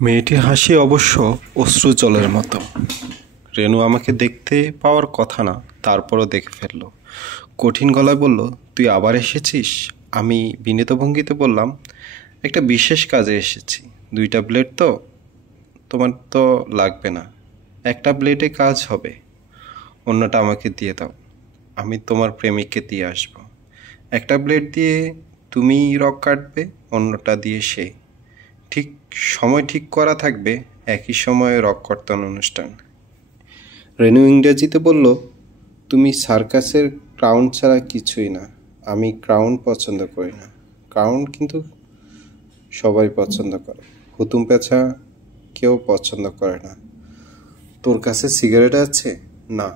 মেয়েটির হাসি অবশ্য অশ্রুজলের মতো। রেনু আমাকে দেখতে পাওয়ার কথা না, তারপরও দেখে ফেলল। কঠিন গলায় বলল, তুই আবার এসেছিস? আমি বিনীত ভঙ্গিতে বললাম, একটা বিশেষ কাজে এসেছি। 2টা ব্লেড তো তোমার তো লাগবে না, একটা ব্লেডে কাজ হবে। অন্যটা আমাকে দিয়ে দাও, আমি তোমার প্রেমিককে দিয়ে আসব। একটা ব্লেড দিয়ে তুমি রক কাটবে, অন্যটা দিয়ে সে। ঠিক সময় ঠিক করা থাকবে, একই সময়ে রক কর্তন অনুষ্ঠান। রেনু ইংরেজিতে বলল, তুমি সার্কাসের ক্রাউন ছাড়া কিছুই না। আমি ক্রাউন পছন্দ করি না। ক্রাউন কিন্তু সবাই পছন্দ করে, হুতুম পেঁচা কেউ পছন্দ করে না। তোর কাছে সিগারেট আছে? না।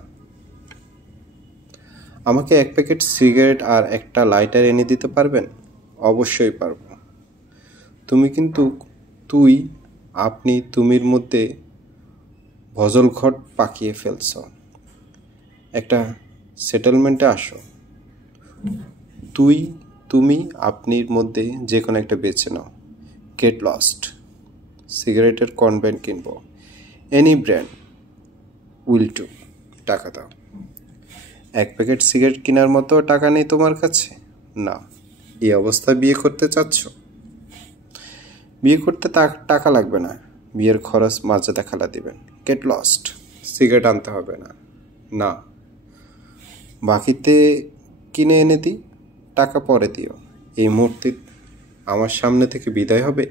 আমাকে 1 প্যাকেট সিগারেট আর একটা লাইটার এনে দিতে পারবেন? অবশ্যই পারবো। তুমি কিন্তু তুই আপনি তুমির মধ্যে ভজলঘট পাকিয়ে ফেলছ। একটা সেটেলমেন্টে আসো। তুই তুমি আপনির মধ্যে যে কোনো একটা বেছে নাও। Get lost. সিগারেটের কনভেন্ট কিনবো, এনি ব্র্যান্ড উইল টু। টাকা দাও। 1 প্যাকেট সিগারেট কেনার মতো টাকা নেই তোমার কাছে? না। এই অবস্থায় বিয়ে করতে চাচ্ছ? বিয়ে করতে টাকা লাগবে না, বিয়ের খরচ মর্যাদা খালা দিবেন। Get lost. সিগারেট আনতে হবে না। না। বাকিতে কিনে এনে দিই, টাকা পরে দিও। এই মুহূর্তে আমার সামনে থেকে বিদায় হবে।